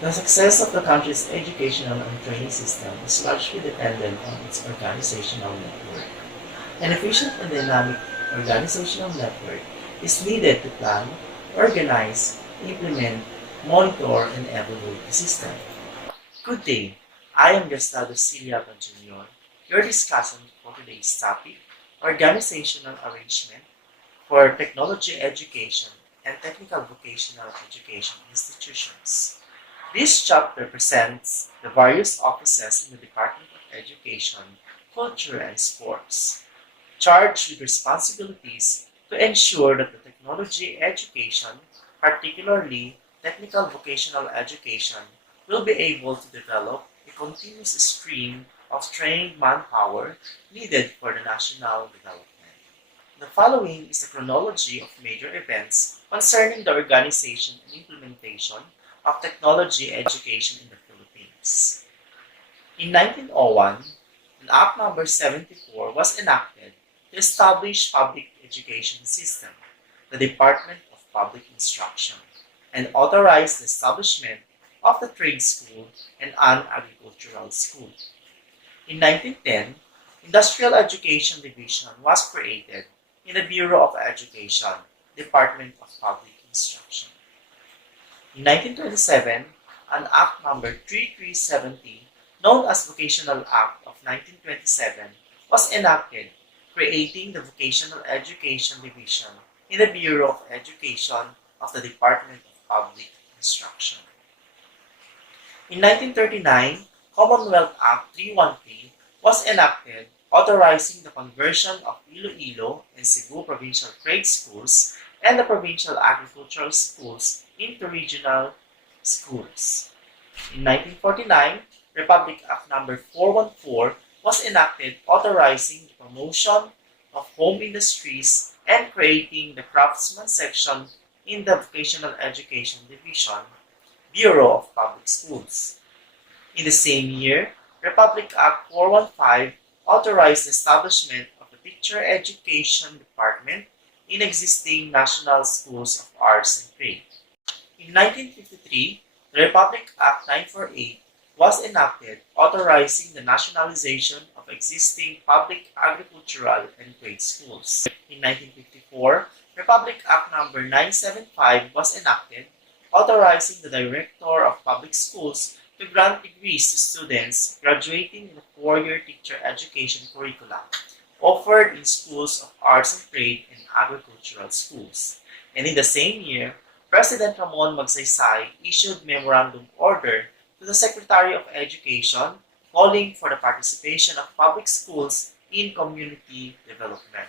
The success of the country's educational and training system is largely dependent on its organizational network. An efficient and dynamic organizational network is needed to plan, organize, implement, monitor, and evaluate the system. Good day, I am Gustavo Siliaga Jr., your discussant for today's topic, Organizational Arrangement for Technology Education and Technical Vocational Education Institutions. This chapter presents the various offices in the Department of Education, Culture, and Sports, charged with responsibilities to ensure that the technology education, particularly technical vocational education, will be able to develop a continuous stream of trained manpower needed for the national development. The following is a chronology of major events concerning the organization and implementation of technology education in the Philippines. In 1901, an Act No. 74 was enacted to establish public education system, the Department of Public Instruction, and authorized the establishment of the trade school and an agricultural school. In 1910, Industrial Education Division was created in the Bureau of Education, Department of Public Instruction. In 1927, an Act No. 3370, known as Vocational Act of 1927, was enacted, creating the Vocational Education Division in the Bureau of Education of the Department of Public Instruction. In 1939, Commonwealth Act 313 was enacted, authorizing the conversion of Iloilo and Cebu provincial trade schools and the provincial agricultural schools into regional schools. In 1949, Republic Act No. 414 was enacted, authorizing the promotion of home industries and creating the craftsman section in the Vocational Education Division, Bureau of Public Schools. In the same year, Republic Act 415 authorized the establishment of the Teacher Education Department in existing National Schools of Arts and Trade. In 1953, the Republic Act 948 was enacted, authorizing the nationalization of existing public agricultural and trade schools. In 1954, Republic Act No. 975 was enacted, authorizing the Director of Public Schools to grant degrees to students graduating in the four-year teacher education curricula offered in schools of arts and trade and agricultural schools. And in the same year, President Ramon Magsaysay issued Memorandum Order to the Secretary of Education calling for the participation of public schools in community development.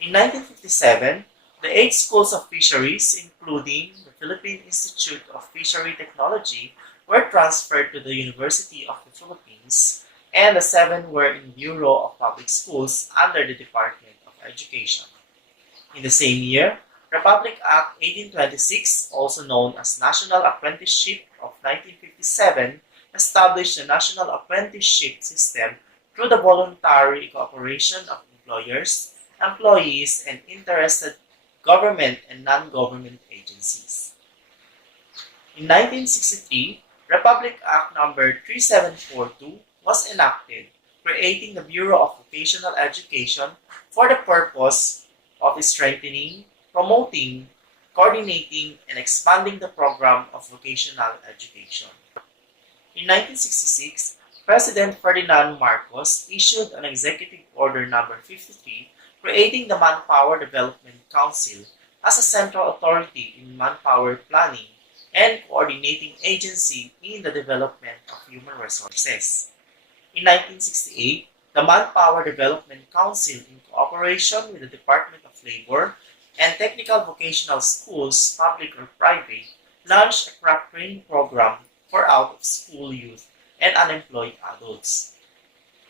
In 1957, the 8 schools of fisheries, including the Philippine Institute of Fishery Technology, were transferred to the University of the Philippines, and the 7 were in Bureau of Public Schools under the Department of Education. In the same year, Republic Act 1826, also known as National Apprenticeship of 1957, established the National Apprenticeship System through the voluntary cooperation of employers, employees, and interested government and non-government agencies. In 1963, Republic Act No. 3742 was enacted, creating the Bureau of Vocational Education for the purpose of strengthening, promoting, coordinating, and expanding the program of vocational education. In 1966, President Ferdinand Marcos issued an Executive Order No. 53 creating the Manpower Development Council as a central authority in manpower planning and coordinating agency in the development of human resources. In 1968, the Manpower Development Council, in cooperation with the Department of Labor and Technical Vocational Schools, public or private, launched a craft training program for out-of-school youth and unemployed adults.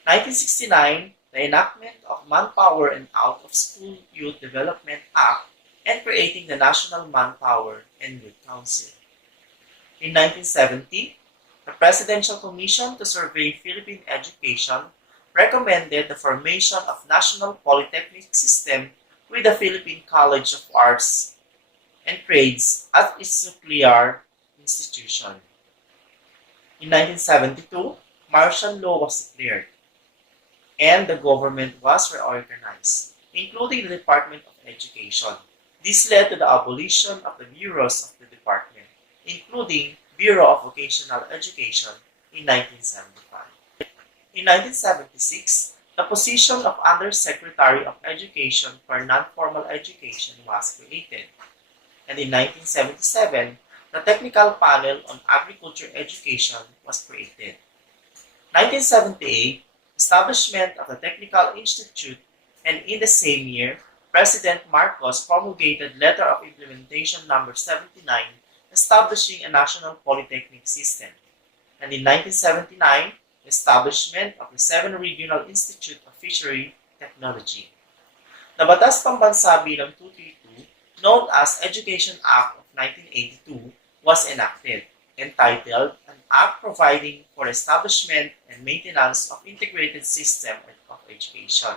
1969, the enactment of Manpower and Out-of-School Youth Development Act and creating the National Manpower and Youth Council. In 1970, the Presidential Commission to Survey Philippine Education recommended the formation of National Polytechnic System with the Philippine College of Arts and grades at its nuclear institution. In 1972, martial law was declared, and the government was reorganized, including the Department of Education. This led to the abolition of the bureaus of the department, including Bureau of Vocational Education in 1975. In 1976, the position of Undersecretary of Education for Non-Formal Education was created, and in 1977, the Technical Panel on Agriculture Education was created. 1978, establishment of the Technical Institute, and in the same year, President Marcos promulgated Letter of Implementation Number 79, establishing a national polytechnic system. And in 1979, establishment of the 7 Regional Institute of Fishery Technology. The Batas Pambansa Bilang 232, known as Education Act of 1982, was enacted, entitled An Act Providing for Establishment and Maintenance of Integrated System of Education.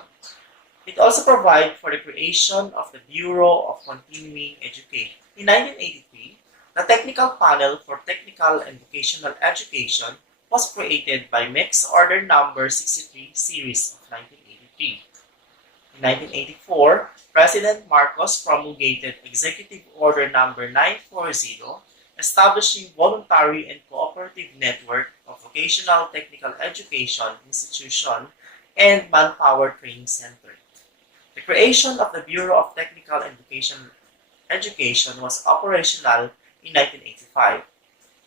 It also provided for the creation of the Bureau of Continuing Education. In 1983, the Technical Panel for Technical and Vocational Education was created by MEX Order Number 63 Series of 1983. In 1984, President Marcos promulgated Executive Order Number 940, establishing voluntary and cooperative network of vocational technical education institution and manpower training center. The creation of the Bureau of Technical and Vocational Education was operational in 1985.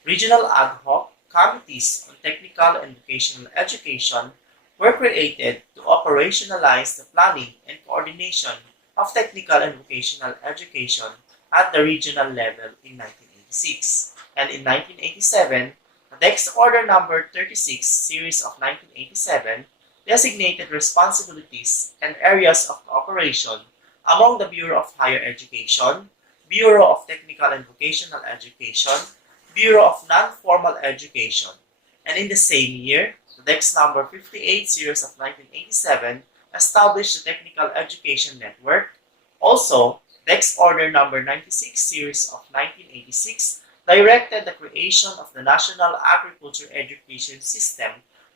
Regional ad hoc committees on technical and vocational education were created to operationalize the planning and coordination of technical and vocational education at the regional level in 1986. And in 1987, the DECS Order Number 36 Series of 1987 designated responsibilities and areas of cooperation among the Bureau of Higher Education, Bureau of Technical and Vocational Education, Bureau of Non-Formal Education. And in the same year, the DECS number 58 series of 1987 established the Technical Education Network. Also, DECS Order number 96 series of 1986 directed the creation of the National Agriculture Education System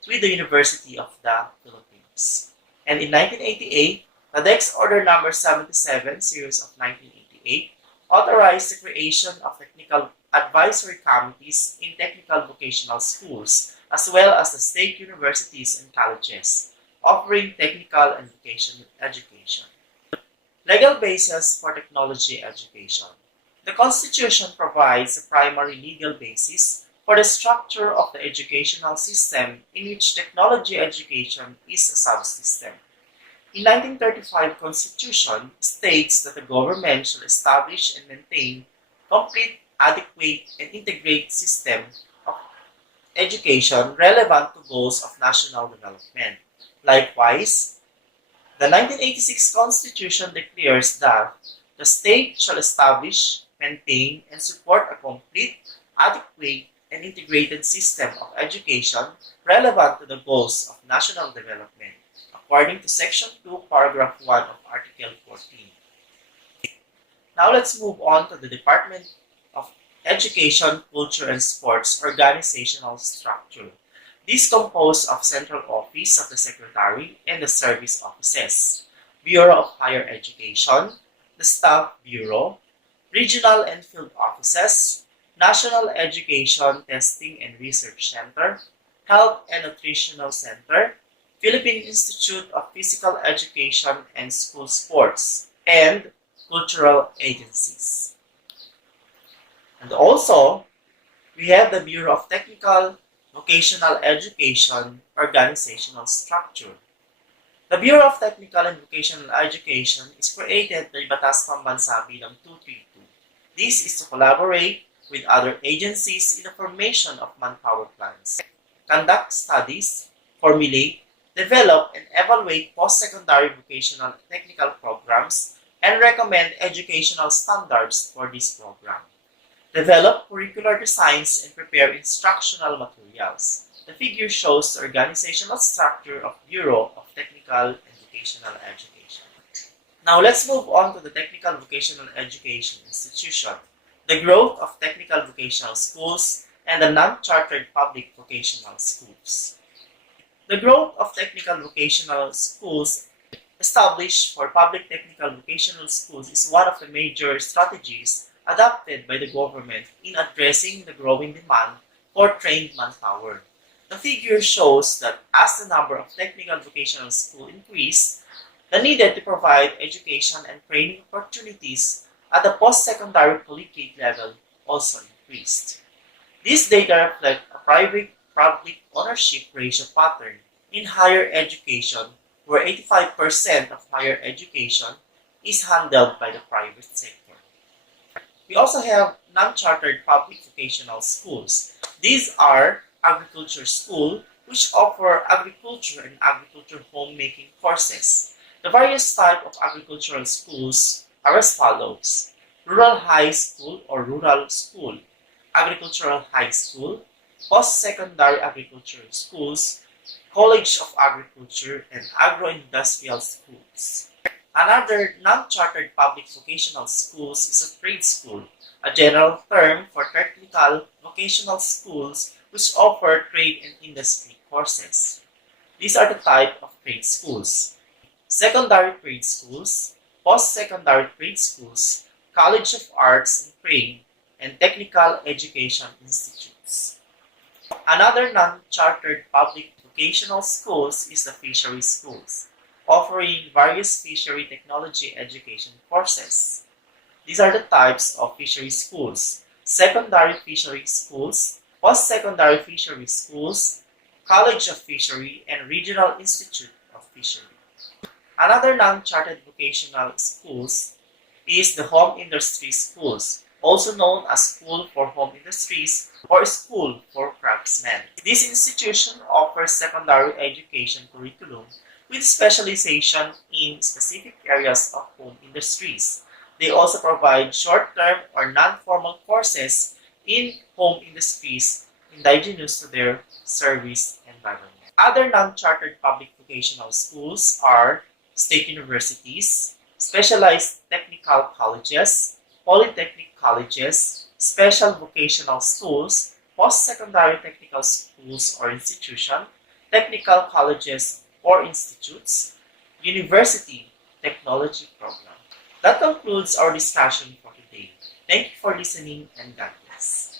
with the University of the Philippines. And in 1988, the DECS Order number 77 series of 1988 authorized the creation of technical advisory committees in technical vocational schools, as well as the state universities and colleges, offering technical and vocational education. Legal basis for technology education. The Constitution provides a primary legal basis for the structure of the educational system in which technology education is a subsystem. In 1935 Constitution states that the government shall establish and maintain complete, adequate, and integrated system of education relevant to goals of national development. Likewise, the 1986 Constitution declares that the state shall establish, maintain, and support a complete, adequate, and integrated system of education relevant to the goals of national development, according to Section 2, Paragraph 1 of Article 14. Now let's move on to the Department of Education, Culture, and Sports organizational structure. This is composed of Central Office of the Secretary and the Service Offices, Bureau of Higher Education, the Staff Bureau, Regional and Field Offices, National Education Testing and Research Center, Health and Nutritional Center, Philippine Institute of Physical Education and School Sports, and cultural agencies. And also, we have the Bureau of Technical Vocational Education organizational structure. The Bureau of Technical and Vocational Education is created by Batas Pambansa Bilang 232. This is to collaborate with other agencies in the formation of manpower plans, conduct studies, formulate, develop, and evaluate post-secondary vocational technical programs, and recommend educational standards for this program. Develop curricular designs and prepare instructional materials. The figure shows the organizational structure of Bureau of Technical and Vocational Education. Now let's move on to the technical vocational education institution, the growth of technical vocational schools, and the non-chartered public vocational schools. The growth of technical vocational schools established for public technical vocational schools is one of the major strategies adopted by the government in addressing the growing demand for trained manpower. The figure shows that as the number of technical vocational schools increased, the needed to provide education and training opportunities at the post-secondary collegiate level also increased. These data reflect a private-public ownership ratio pattern in higher education where 85% of higher education is handled by the private sector. We also have non-chartered public vocational schools. These are agriculture schools which offer agriculture and agriculture homemaking courses. The various types of agricultural schools are as follows: Rural High School or Rural School, Agricultural High School, Post-Secondary Agricultural Schools, College of Agriculture, and Agro-Industrial Schools. Another non-chartered public vocational schools is a trade school, a general term for technical vocational schools which offer trade and industry courses. These are the type of trade schools: secondary trade schools, post-secondary trade schools, College of Arts and Trade, and technical education institutes. Another non-chartered public vocational schools is the fishery schools, offering various fishery technology education courses. These are the types of fishery schools: secondary fishery schools, post-secondary fishery schools, College of Fishery, and Regional Institute of Fishery. Another non-chartered vocational schools is the home industry schools, also known as School for Home Industries or School for Craftsmen. This institution offers secondary education curriculum with specialization in specific areas of home industries. They also provide short-term or non-formal courses in home industries indigenous to their service environment. Other non-chartered public vocational schools are state universities, specialized technical colleges, polytechnic colleges, special vocational schools, post-secondary technical schools or institutions, technical colleges or institutes, university technology program. That concludes our discussion for today. Thank you for listening and God bless.